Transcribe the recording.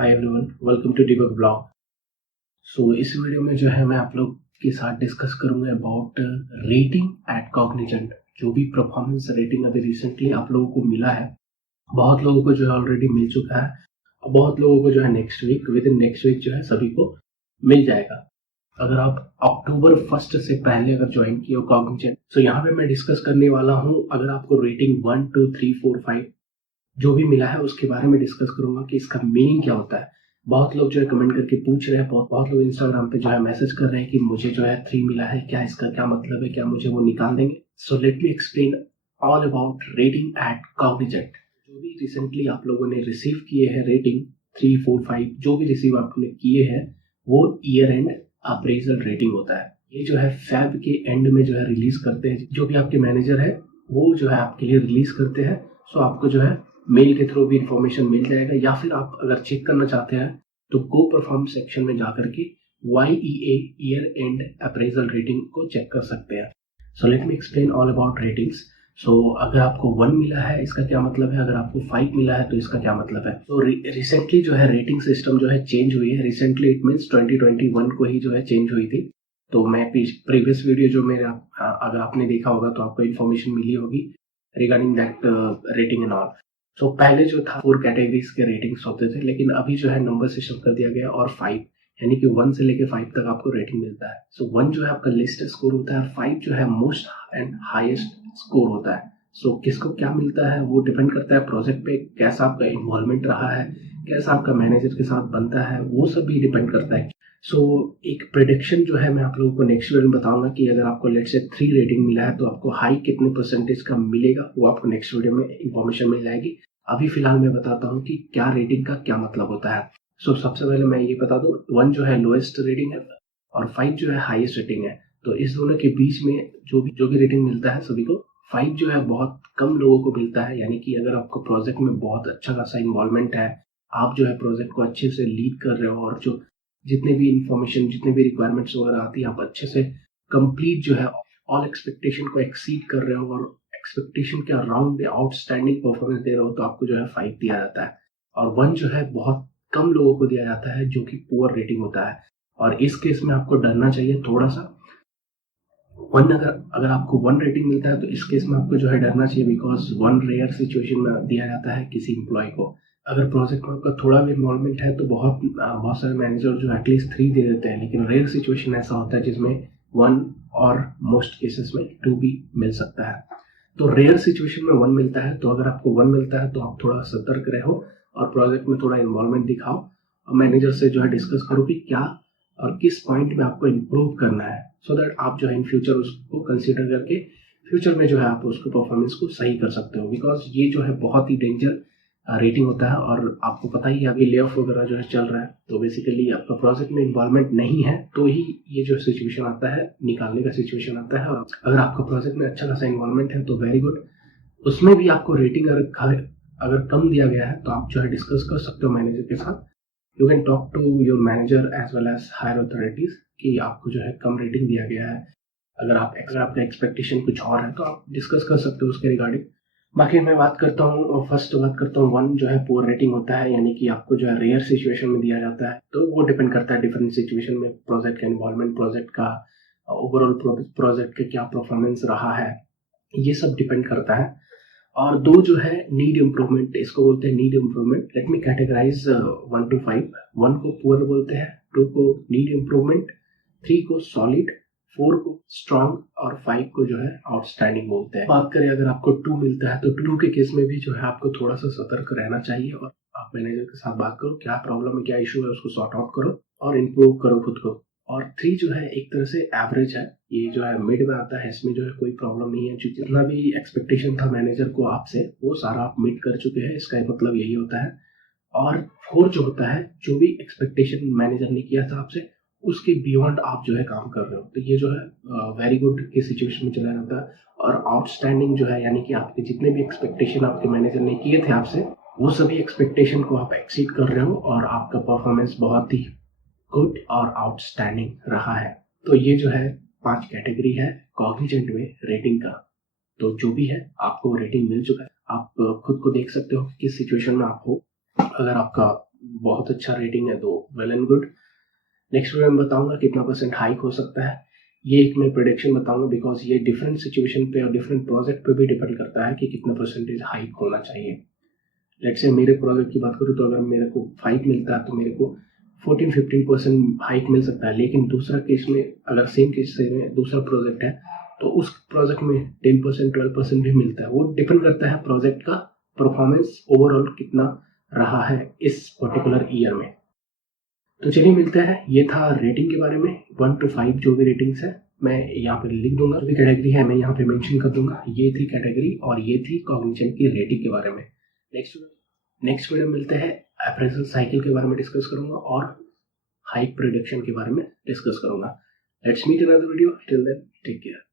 Hi everyone, welcome to Deepak blog. So इस video में जो है मैं आप लोग के साथ डिस्कस करूंगा अबाउट रेटिंग एट कॉग्निजेंट। जो भी परफॉर्मेंस रेटिंग अभी रिसेंटली आप लोगों को मिला है, बहुत लोगों को जो है ऑलरेडी मिल चुका है और बहुत लोगों को जो है next week, within next week जो है सभी को मिल जाएगा। अगर आप अक्टूबर 1 से पहले अगर ज्वाइन किए हो कॉग्निजेंट, तो यहाँ पे मैं डिस्कस करने वाला हूँ। अगर आपको रेटिंग 1 2 3 4 5 जो भी मिला है उसके बारे में डिस्कस करूंगा कि इसका मीनिंग क्या होता है। बहुत लोग जो है कमेंट करके पूछ रहे हैं, बहुत लोग इंस्टाग्राम पे जो है मैसेज कर रहे हैं कि मुझे जो है 3 मिला है, क्या इसका क्या मतलब है, क्या मुझे वो निकाल देंगे। So let me explain all about rating at Cognizant. जो भी रिसेंटली आप लोगों ने रिसीव किए हैं रेटिंग 3 4 5 जो भी रिसीव आपने किए हैं, वो ईयर एंड अप्रेजल रेटिंग होता है। ये जो है फैब के एंड में जो है रिलीज करते हैं। जो भी आपके मैनेजर है वो जो है आपके लिए रिलीज करते हैं। सो आपको जो है मेल के थ्रू भी इंफॉर्मेशन मिल जाएगा, या फिर आप अगर चेक करना चाहते हैं तो गो परफॉर्म सेक्शन में जाकर के YEA year end appraisal rating को चेक कर सकते हैं। So let me explain all about ratings. So अगर आपको 1 मिला है इसका क्या मतलब है, अगर आपको 5 मिला है तो इसका क्या मतलब है। तो रिसेंटली जो है रेटिंग सिस्टम जो है चेंज हुई है। रिसेंटली इट मीन्स 2021 को ही जो है चेंज हुई थी। तो मैं प्रीवियस वीडियो जो मेरे अगर आपने देखा होगा तो आपको इन्फॉर्मेशन मिली होगी regarding that rating and all. तो पहले जो था 4 कैटेगरीज के रेटिंग्स होते थे, लेकिन अभी जो है नंबर सिस्टम कर दिया गया और 5, यानी कि 1 से लेके 5 तक आपको रेटिंग मिलता है। सो 1 जो है आपका लिस्ट स्कोर होता है, 5 जो है मोस्ट एंड हाईएस्ट स्कोर होता है। सो किसको क्या मिलता है वो डिपेंड करता है प्रोजेक्ट पे, कैसा आपका इन्वॉल्वमेंट रहा है, कैसा आपका मैनेजर के साथ बनता है, वो सब भी डिपेंड करता है। सो एक प्रेडिक्शन जो है मैं आप लोगों को नेक्स्ट वीडियो में बताऊंगा कि अगर आपको लेट से 3 रेटिंग मिला है तो आपको हाई कितने परसेंटेज का मिलेगा, वो आपको नेक्स्ट वीडियो में इंफॉर्मेशन मिल जाएगी। अभी फिलहाल मैं बताता हूँ कि क्या रेटिंग का क्या मतलब होता है। सो सबसे पहले मैं ये बता दूं, 1 जो है लोएस्ट रेटिंग है और 5 जो है हाईएस्ट रेटिंग है। तो इस दोनों के बीच में जो भी रेटिंग मिलता है सभी को, 5 जो है बहुत कम लोगों को मिलता है। यानी कि अगर आपको प्रोजेक्ट में बहुत अच्छा खासा इन्वॉल्वमेंट है, आप जो है प्रोजेक्ट को अच्छे से लीड कर रहे हो और जो जितने भी इंफॉर्मेशन, जितने भी रिक्वायरमेंट्स वगैरह आती है, आप अच्छे से कंप्लीट जो है ऑल एक्सपेक्टेशन को एक्सीड कर रहे हो और एक्सपेक्टेशन के अराउंड आउटस्टैंडिंग परफॉर्मेंस दे रहे हो, तो आपको जो है 5 दिया जाता है। और 1 जो है बहुत कम लोगों को दिया जाता है, जो कि पुअर रेटिंग होता है। और इस केस में आपको डरना चाहिए थोड़ा सा। 1 अगर आपको 1 रेटिंग मिलता है तो इस केस में आपको जो है डरना चाहिए, बिकॉज 1 रेयर सिचुएशन में दिया जाता है किसी एम्प्लॉय को। अगर प्रोजेक्ट में आपका थोड़ा भी इन्वॉल्वमेंट है तो बहुत सारे मैनेजर जो एटलीस्ट 3 दे देते हैं, लेकिन रेयर सिचुएशन ऐसा होता है जिसमें 1 और मोस्ट केसेस में 2 भी मिल सकता है। तो रेयर सिचुएशन में 1 मिलता है, तो अगर आपको 1 मिलता है तो आप थोड़ा सतर्क रहो और प्रोजेक्ट में थोड़ा इन्वॉल्वमेंट दिखाओ और मैनेजर से जो है डिस्कस करो कि क्या और किस पॉइंट में आपको इम्प्रूव करना है, सो दैट आप जो है इन फ्यूचर उसको कंसिडर करके फ्यूचर में जो है आप उसको परफॉर्मेंस को सही कर सकते हो। बिकॉज ये जो है बहुत ही डेंजर रेटिंग होता है और आपको पता ही है अभी ले ऑफ वगैरह जो है चल रहा है, तो बेसिकली आपका प्रोजेक्ट में इन्वॉल्वमेंट नहीं है तो ही ये जो सिचुएशन आता है, निकालने का सिचुएशन आता है। और अगर आपका प्रोजेक्ट में अच्छा खासा इन्वॉल्वमेंट है तो वेरी गुड, उसमें भी आपको रेटिंग अगर कम दिया गया है तो आप जो है डिस्कस कर सकते हो मैनेजर के साथ। You can talk to your manager as well as higher authorities कि आपको जो है कम रेटिंग दिया गया है। अगर आपका एक्सपेक्टेशन कुछ और है तो आप डिस्कस कर सकते हो उसके रिगार्डिंग। बाकी मैं बात करता हूँ, फर्स्ट बात करता हूँ 1 जो है पुअर रेटिंग होता है, यानी कि आपको जो है रेयर सिचुएशन में दिया जाता है। तो वो डिपेंड करता है डिफरेंट सिचुएशन में प्रोजेक्ट का इन्वॉल्वमेंट, प्रोजेक्ट का ओवरऑल प्रोजेक्ट का क्या परफॉर्मेंस रहा है, ये सब डिपेंड करता है। और 2 जो है नीड इम्प्रूवमेंट, इसको बोलते हैं need improvement. Let me categorise 1 to 5। 1 को पुअर बोलते हैं, 2 को नीड इम्प्रूवमेंट, 3 को सॉलिड, 4 को स्ट्रांग और 5 को जो है आउटस्टैंडिंग बोलते हैं। बात करें अगर आपको 2 मिलता है तो 2 के केस में भी जो है आपको थोड़ा सा सतर्क रहना चाहिए और आप मैनेजर के साथ बात करो, क्या प्रॉब्लम है, क्या इशू है, उसको सॉर्ट आउट करो और इम्प्रूव करो खुद को। और 3 जो है एक तरह से एवरेज है, ये जो है मिड में आता है, इसमें जो है कोई प्रॉब्लम नहीं है। जितना भी एक्सपेक्टेशन था मैनेजर को आपसे वो सारा आप मीट कर चुके हैं, इसका मतलब यही होता है। और 4 जो होता है, जो भी एक्सपेक्टेशन मैनेजर ने किया था आपसे उसके बियॉन्ड आप जो है काम कर रहे हो, तो ये जो है वेरी गुड की सिचुएशन में चला जाता है। और आउटस्टैंडिंग जो है, यानी कि आपके जितने भी एक्सपेक्टेशन आपके मैनेजर ने किए थे आपसे, वो सभी एक्सपेक्टेशन को आप एक्सीड कर रहे हो और आपका परफॉर्मेंस बहुत ही गुड और आउटस्टैंडिंग रहा है। तो ये जो है 5 कैटेगरी है कॉग्निजेंट में रेटिंग का। तो जो भी है आपको रेटिंग मिल चुका है, आप खुद को देख सकते हो कि किस सिचुएशन में आप हो। अगर आपका बहुत अच्छा रेटिंग है तो well and good. Next video में बताऊंगा कितना परसेंट हाइक हो सकता है, ये एक मैं प्रेडिक्शन बताऊंगा, बिकॉज ये डिफरेंट सिचुएशन पे और डिफरेंट प्रोजेक्ट पे भी डिपेंड करता है कि कितना परसेंटेज हाइक होना चाहिए। लेट्स से मेरे प्रोजेक्ट की बात करूँ तो अगर मेरे को 5 मिलता है तो मेरे को 14-15% हाइक मिल सकता है, लेकिन दूसरा केस में अगर सेम केस में दूसरा प्रोजेक्ट है तो उस प्रोजेक्ट में 10% 12% भी मिलता है। वो डिपेंड करता है प्रोजेक्ट का परफॉर्मेंस ओवरऑल कितना रहा है इस पर्टिकुलर ईयर में। तो चलिए मिलते हैं। ये था रेटिंग के बारे में, 1 to 5 जो भी रेटिंग्स है मैं यहाँ पे लिख दूंगा, जो भी कैटेगरी है मैं यहाँ पे मेंशन कर दूंगा। ये थी कैटेगरी और ये थी कॉग्निशन की रेटिंग के बारे में। नेक्स्ट वीडियो मिलते हैं, अप्रेजल साइकिल के बारे में डिस्कस करूंगा और हाइक प्रिडिक्शन के बारे में डिस्कस करूंगा। Let's meet in other video, till then take care.